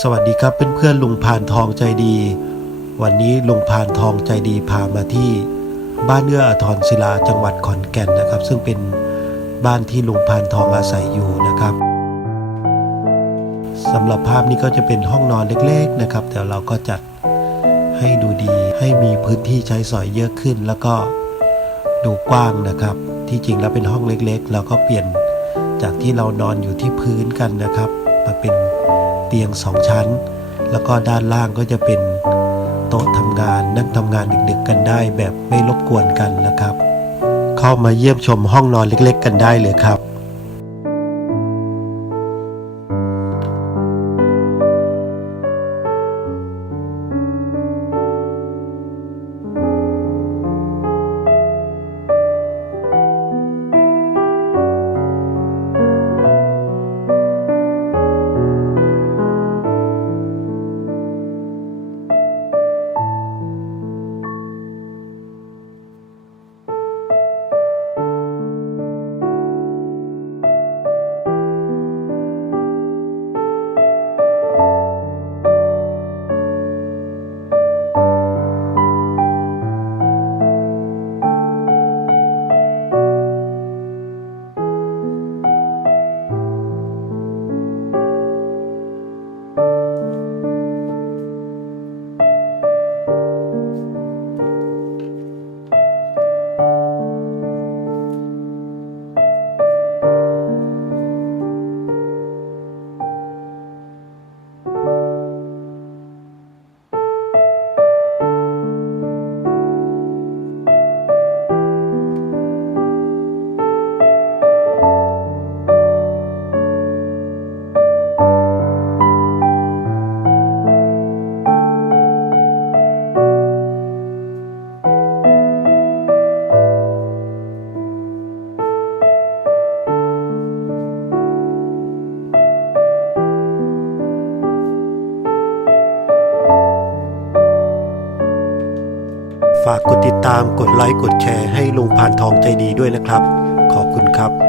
สวัสดีครับเพื่อนๆลุงพานทองใจดี วันนี้ลุงพานทองใจดีพามาที่ บ้านเอื้ออาทรศิลาจังหวัดขอนแก่นนะครับ ซึ่งเป็นบ้านที่ลุงพานทองอาศัยอยู่นะครับสำหรับภาพนี้ก็จะเป็นห้องนอนเล็กๆนะครับ แต่เราก็จัดให้ดูดีให้มีพื้นที่ใช้สอยเยอะขึ้น แล้วก็ดูกว้างนะครับ ที่จริงแล้วเป็นห้องเล็กๆ แล้วก็เปลี่ยนจากที่เรานอนอยู่ที่พื้นกันนะครับ มาเป็น เตียงสองชั้น แล้วก็ด้านล่างก็จะเป็นโต๊ะทำงานนั่งทำงานดึกๆกันได้แบบไม่รบกวนกันนะครับ เข้ามาเยี่ยมชมห้องนอนเล็ก ๆ กันได้เลยครับ ฝากกดติดตามกดไลค์กดแชร์ให้ลุงพานทองใจดีด้วยนะครับ ขอบคุณครับ